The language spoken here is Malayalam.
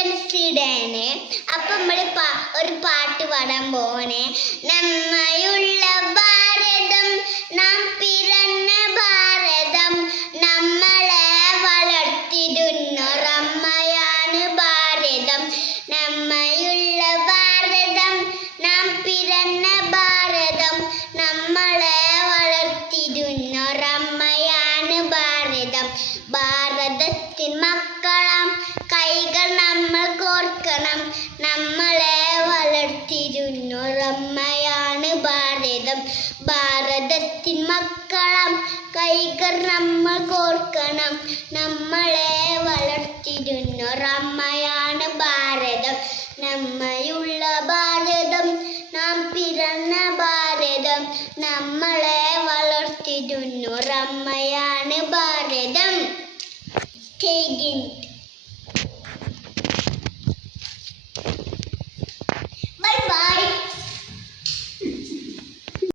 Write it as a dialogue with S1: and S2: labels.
S1: മനസ്സിടണേ. അപ്പം നമ്മൾ ഒരു പാട്ട് പാടാൻ പോകണേ നമ്മയുള്ള ഭാരതം നാം പിറന്ന ഭാരതം നമ്മളെ വളർത്തിരുന്നൊറമ്മയാണ് ഭാരതം. നമ്മയുള്ള ഭാരതം നാം പിറന്ന ഭാരതം നമ്മളെ വളർത്തിരുന്നൊറമ്മയാണ് ഭാരതം. ഭാരതത്തിൽ മക്കളാം ഭാരതത്തിൻ മക്കളം കൈകൾ നമ്മൾ കോർക്കണം. നമ്മളെ വളർത്തിരുന്നൊരമ്മയാണ് ഭാരതം. നമ്മയുള്ള ഭാരതം നാം പിറന്ന ഭാരതം. നമ്മളെ വളർത്തിരുന്നൊരമ്മയാണ് ഭാരതം. ഹിന്ദ്.